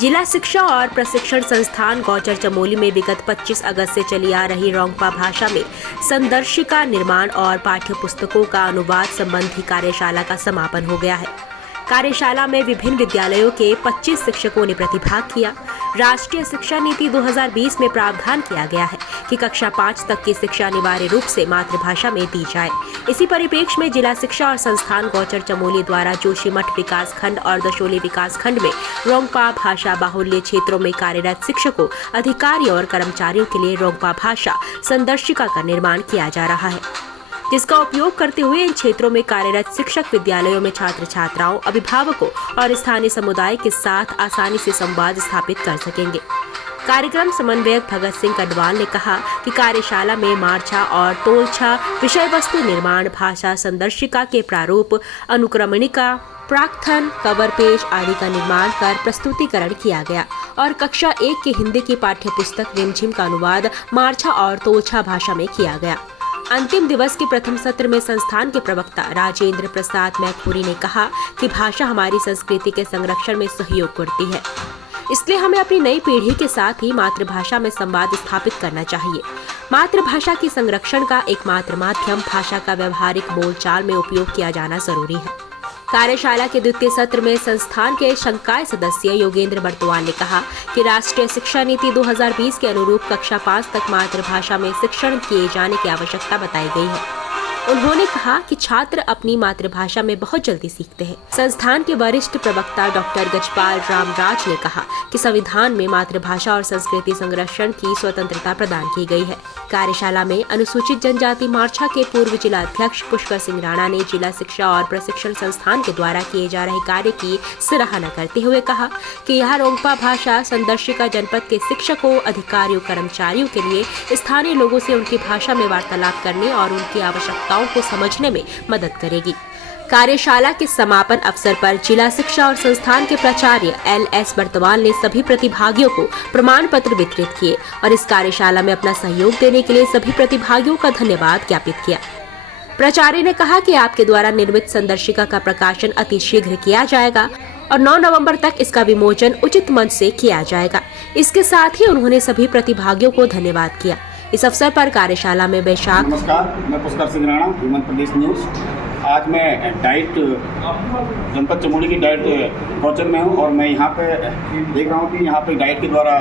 जिला शिक्षा और प्रशिक्षण संस्थान गौचर चमोली में विगत 25 अगस्त से चली आ रही रोंगपा भाषा में संदर्शिका निर्माण और पाठ्य पुस्तकों का अनुवाद संबंधी कार्यशाला का समापन हो गया है। कार्यशाला में विभिन्न विद्यालयों के 25 शिक्षकों ने प्रतिभाग किया। राष्ट्रीय शिक्षा नीति 2020 में प्रावधान किया गया है कि कक्षा 5 तक की शिक्षा अनिवार्य रूप से मातृभाषा में दी जाए। इसी परिप्रेक्ष्य में जिला शिक्षा और संस्थान गौचर चमोली द्वारा जोशीमठ विकास खंड और दशोली विकास खंड में रोंगपा भाषा बाहुल्य क्षेत्रों में कार्यरत शिक्षकों, अधिकारियों और कर्मचारियों के लिए रोंगपा भाषा संदर्शिका का निर्माण किया जा रहा है, जिसका उपयोग करते हुए इन क्षेत्रों में कार्यरत शिक्षक विद्यालयों में छात्र छात्राओं, अभिभावकों और स्थानीय समुदाय के साथ आसानी से संवाद स्थापित कर सकेंगे। कार्यक्रम समन्वयक भगत सिंह कटवाल ने कहा कि कार्यशाला में मार्छा और तोलछा, विषय वस्तु निर्माण, भाषा संदर्शिका के प्रारूप, अनुक्रमणिका, प्राक्थन, कवर पेज आदि का निर्माण कर प्रस्तुतिकरण किया गया और कक्षा 1 की हिंदी की पाठ्य पुस्तक रिमझिम का अनुवाद मार्छा और तोलछा भाषा में किया गया। अंतिम दिवस के प्रथम सत्र में संस्थान के प्रवक्ता राजेंद्र प्रसाद मैथुरी ने कहा कि भाषा हमारी संस्कृति के संरक्षण में सहयोग करती है, इसलिए हमें अपनी नई पीढ़ी के साथ ही मातृभाषा में संवाद स्थापित करना चाहिए। मातृभाषा की संरक्षण का एकमात्र माध्यम भाषा का व्यवहारिक बोलचाल में उपयोग किया जाना जरूरी है। कार्यशाला के द्वितीय सत्र में संस्थान के संकाय सदस्य योगेंद्र बर्तवाल ने कहा कि राष्ट्रीय शिक्षा नीति 2020 के अनुरूप कक्षा 5 तक मातृभाषा में शिक्षण किए जाने की आवश्यकता बताई गई है। उन्होंने कहा कि छात्र अपनी मातृभाषा में बहुत जल्दी सीखते हैं। संस्थान के वरिष्ठ प्रवक्ता डॉक्टर गजपाल रामराज ने कहा कि संविधान में मातृभाषा और संस्कृति संरक्षण की स्वतंत्रता प्रदान की गई है। कार्यशाला में अनुसूचित जनजाति मार्छा के पूर्व जिला अध्यक्ष पुष्कर सिंह राणा ने जिला शिक्षा और प्रशिक्षण संस्थान के द्वारा किए जा रहे कार्य की सराहना करते हुए कहा कि यह रोंगपा भाषा संदर्शिका जनपद के शिक्षकों, अधिकारियों, कर्मचारियों के लिए स्थानीय लोगों से उनकी भाषा में वार्तालाप करने और उनकी आवश्यकताओं को समझने में मदद करेगी। कार्यशाला के समापन अवसर पर जिला शिक्षा और संस्थान के प्राचार्य LS बर्तवाल ने सभी प्रतिभागियों को प्रमाण पत्र वितरित किए और इस कार्यशाला में अपना सहयोग देने के लिए सभी प्रतिभागियों का धन्यवाद ज्ञापित किया। प्राचार्य ने कहा कि आपके द्वारा निर्मित संदर्शिका का प्रकाशन अति शीघ्र किया जाएगा और 9 नवंबर तक इसका विमोचन उचित मंच से किया जाएगा। इसके साथ ही उन्होंने सभी प्रतिभागियों को धन्यवाद किया। इस अवसर पर कार्यशाला में वैशाख। नमस्कार, मैं पुष्कर सिंह राणा, हिमाचल प्रदेश न्यूज़। आज मैं डाइट जनपद चमोली की डाइट गौचर में हूँ और मैं यहाँ पे देख रहा हूँ कि यहाँ पे डाइट के द्वारा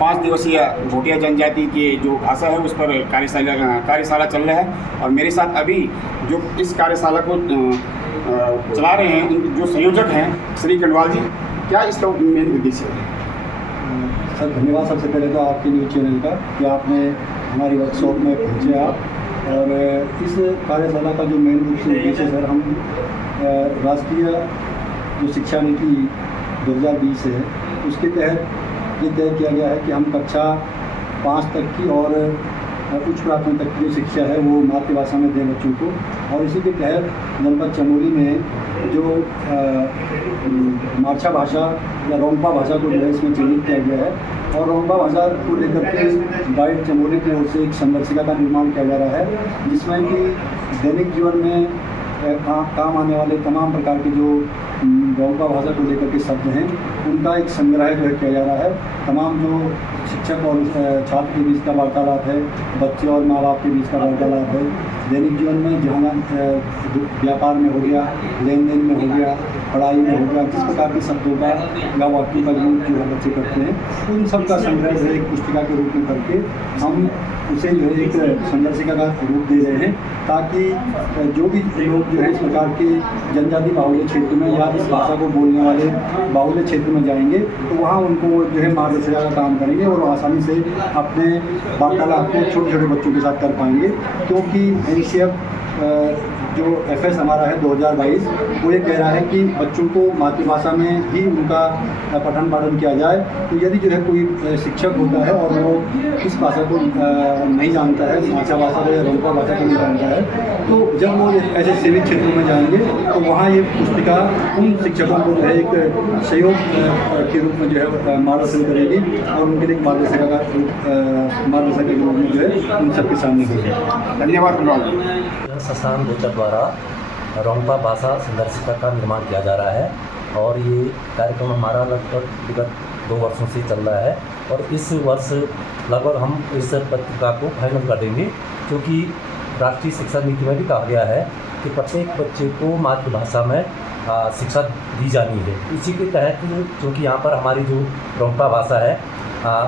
5 दिवसीय भोटिया जनजाति की जो भाषा है उस पर कार्यशाला चल रहा है और मेरे साथ अभी जो इस कार्यशाला को चला रहे हैं उनके जो संयोजक हैं श्री कटवाल जी, क्या इसका मेन उद्देश्य है? सर धन्यवाद सबसे पहले तो आपके न्यूज़ चैनल का कि आपने हमारी वर्कशॉप में पहुँचे आप। और इस कार्यशाला का जो मेन रूप से उद्देश्य सर, हम राष्ट्रीय जो शिक्षा नीति 2020 है उसके तहत ये तय किया गया है कि हम कक्षा 5 तक की और उच्च प्राथमिक तक की जो शिक्षा है वो मातृभाषा में दें बच्चों को। और इसी के तहत जनपद चमोली में जो मार्छा भाषा या रोंगपा भाषा को जो है इसमें चयनित किया गया है और रोंगपा भाषा को लेकर के डाइट चमोली की ओर से एक संदर्शिका का निर्माण किया जा रहा है, जिसमें कि दैनिक जीवन में काम आने वाले तमाम प्रकार के जो रोंगपा भाषा को लेकर के शब्द हैं उनका एक संग्रह जो है किया जा रहा है। तमाम जो शिक्षक और छात्र के बीच का वार्तालाप है, बच्चे और माँ बाप के बीच का वार्तालाप है, दैनिक जीवन में जहाँ व्यापार में हो गया, लेन देन में हो गया, पढ़ाई में हो गया, जिस प्रकार के शब्दों का या वाक्यों का यूज जो है बच्चे करते हैं उन सब का संग्रह जो है एक पुस्तिका के रूप में करके हम उसे जो है एक संदर्शिका का रूप दे रहे हैं, ताकि जो भी लोग जो है इस प्रकार के जनजाति बाहुल्य क्षेत्र में या इस भाषा को बोलने वाले बाहुल्य क्षेत्र में जाएंगे तो वहाँ उनको जो है मार्गदर्शिका का काम करेंगे और आसानी से अपने वार्तालाप को छोटे छोटे बच्चों के साथ कर पाएंगे। क्योंकि NCF जो FS हमारा है 2022 वो ये कह रहा है कि बच्चों को मातृभाषा में ही उनका पठन पाठन किया जाए। तो यदि जो है कोई शिक्षक होता है और वो इस भाषा को नहीं जानता है, मार्छा भाषा को या रोंगपा भाषा को नहीं जानता है, तो जब वो ऐसे सीमित क्षेत्रों में जाएंगे तो वहाँ ये पुस्तिका उन शिक्षकों को जो है एक सहयोग के रूप में जो है मार्गदर्शन करेगी और उनके लिए मार्गदर्शक के रूप में जो है उन सबके सामने होगी। धन्यवाद। संस्थान गौचर द्वारा रोंगपा भाषा संदर्शिका का निर्माण किया जा रहा है और ये कार्यक्रम हमारा लगभग विगत 2 वर्षों से चल रहा है और इस वर्ष लगभग हम इस पत्रिका को फाइनल कर देंगे, क्योंकि राष्ट्रीय शिक्षा नीति में भी कहा गया है कि प्रत्येक बच्चे को मातृभाषा में शिक्षा दी जानी है। इसी के तहत क्योंकि यहाँ पर हमारी जो रोंगपा भाषा है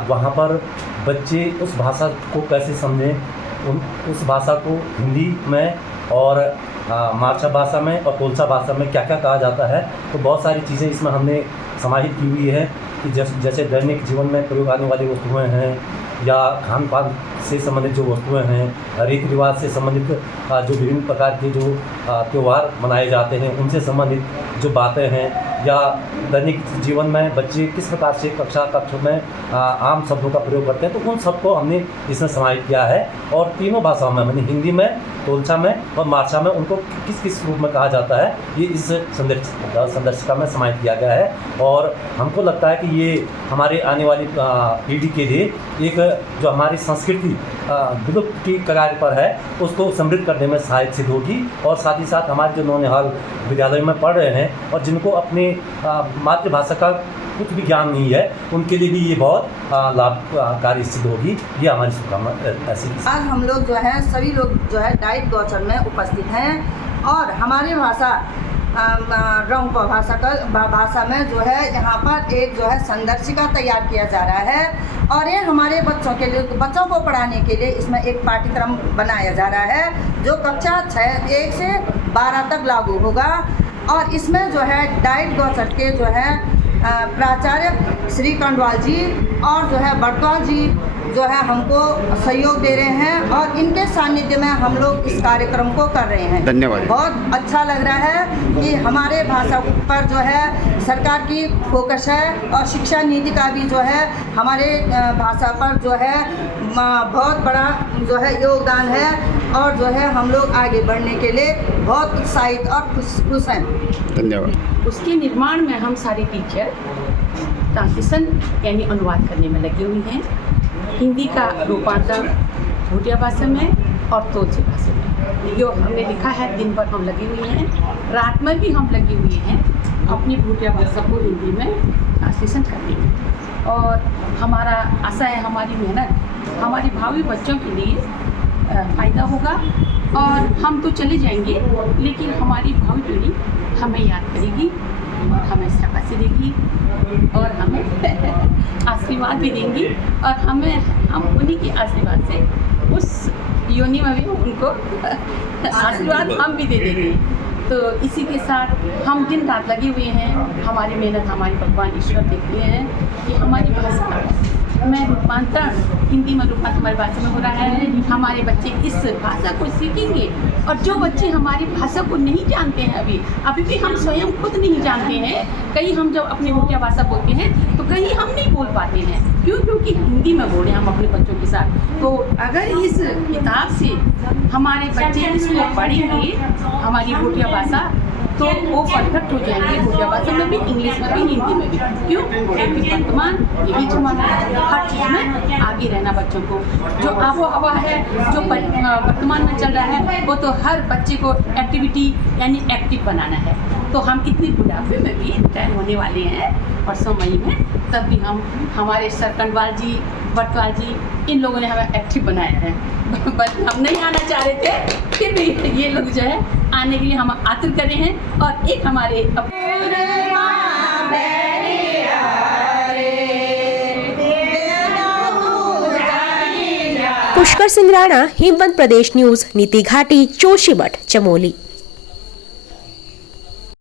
वहाँ पर बच्चे उस भाषा को कैसे समझें, उस भाषा को हिंदी में और मार्चा भाषा में और तोलसा भाषा में क्या क्या कहा जाता है, तो बहुत सारी चीज़ें इसमें हमने समाहित की हुई है कि जैसे दैनिक जीवन में प्रयोग आने वाली वस्तुएं हैं या खान पान से संबंधित जो वस्तुएं हैं, रीति रिवाज से संबंधित जो विभिन्न प्रकार के जो त्यौहार मनाए जाते हैं उनसे संबंधित जो बातें हैं, या दैनिक जीवन में बच्चे किस प्रकार से कक्षा में आम शब्दों का प्रयोग करते हैं, तो उन सबको हमने इसमें समाहित किया है। और तीनों भाषाओं में मैंने हिंदी में, तोलसा में और मार्चा में उनको किस किस रूप में कहा जाता है ये इस संदर्शिका में समाहित किया गया है। और हमको लगता है कि ये हमारे आने वाली पीढ़ी के लिए एक जो हमारी संस्कृति विलुप्त की कगार पर है उसको समृद्ध करने में सहायक सिद्ध होगी। और साथ ही साथ हमारे जो नौनिहाल विद्यालयों में पढ़ रहे हैं और जिनको अपने मातृभाषा का कुछ भी ज्ञान नहीं है, उनके लिए भी ये बहुत लाभकारी सिद्ध होगी। ये हमारी शुभकामना ऐसी। आज हम लोग जो है सभी लोग जो है डाइट गौचर में उपस्थित हैं और हमारी भाषा रोंगपा भाषा में जो है यहाँ पर एक जो है संदर्शिका तैयार किया जा रहा है और ये हमारे बच्चों को पढ़ाने के लिए इसमें एक पाठ्यक्रम बनाया जा रहा है जो कक्षा 1 से 12 तक लागू होगा। और इसमें जो है डाइट गौचर के जो है प्राचार्य श्री कंडवाल जी और जो है बटवाल जी जो है हमको सहयोग दे रहे हैं और इनके सानिध्य में हम लोग इस कार्यक्रम को कर रहे हैं। धन्यवाद। बहुत अच्छा लग रहा है कि हमारे भाषा पर जो है सरकार की फोकस है और शिक्षा नीति का भी जो है हमारे भाषा पर जो है बहुत बड़ा जो है योगदान है और जो है हम लोग आगे बढ़ने के लिए बहुत उत्साहित और खुश हैं। धन्यवाद। उसके निर्माण में हम सारे टीचर ट्रांसलेशन यानी अनुवाद करने में लगी हुई हैं। हिंदी का रूपांतर भूटिया भाषा में और तोलसी भाषा में जो हमने लिखा है, दिन भर हम लगी हुई हैं। रात में भी हम लगी हुई हैं अपनी भूटिया भाषा को हिंदी में ट्रांसलेशन करने में। और हमारा आशा है हमारी मेहनत हमारे भावी बच्चों के लिए फ़ायदा होगा और हम तो चले जाएंगे लेकिन हमारी भावी पीढ़ी हमें याद करेगी और हमें शाबाशी देगी और हमें आशीर्वाद भी देंगी और हम उन्हीं के आशीर्वाद से उस योनि में भी उनको आशीर्वाद हम भी दे देंगे। तो इसी के साथ हम दिन रात लगे हुए हैं। हमारी मेहनत हमारे भगवान ईश्वर देख रहे हैं कि हमारी भाषा में रूपांतरण हिंदी में रूपांतरण हमारी भाषा में हो रहा है। हमारे बच्चे इस भाषा को सीखेंगे और जो बच्चे हमारी भाषा को नहीं जानते हैं अभी भी हम स्वयं खुद नहीं जानते हैं। कहीं हम जब अपनी भूटिया भाषा बोलते हैं तो कहीं हम नहीं बोल पाते हैं, क्योंकि हिंदी में बोले हम अपने बच्चों के साथ। तो अगर इस किताब से हमारे बच्चे इसको पढ़ेंगे हमारी भूटिया भाषा तो वो परफेक्ट हो जाएंगे भूटिया भाषा में भी, इंग्लिश में भी, हिंदी में भी। क्यों? क्योंकि वर्तमान यही जमाना है, हर चीज़ में आगे रहना बच्चों को। जो आबो हवा है जो वर्तमान में चल रहा है वो तो हर बच्चे को एक्टिविटी यानी एक्टिव बनाना है। तो हम इतनी बुढ़ापे में भी रिटायर होने वाले हैं परसों मई में, तब भी हमारे सर कंडवाल जी बटवाल जी इन लोगों ने हमें एक्टिव बनाया है। बस हम नहीं आना चाह रहे थे, फिर भी ये लोग जो है आने के लिए हम आतुर कर रहे हैं। और एक हमारे पुष्कर सिंह राणा, हेमवंत प्रदेश न्यूज, नीति घाटी, जोशीमठ, चमोली।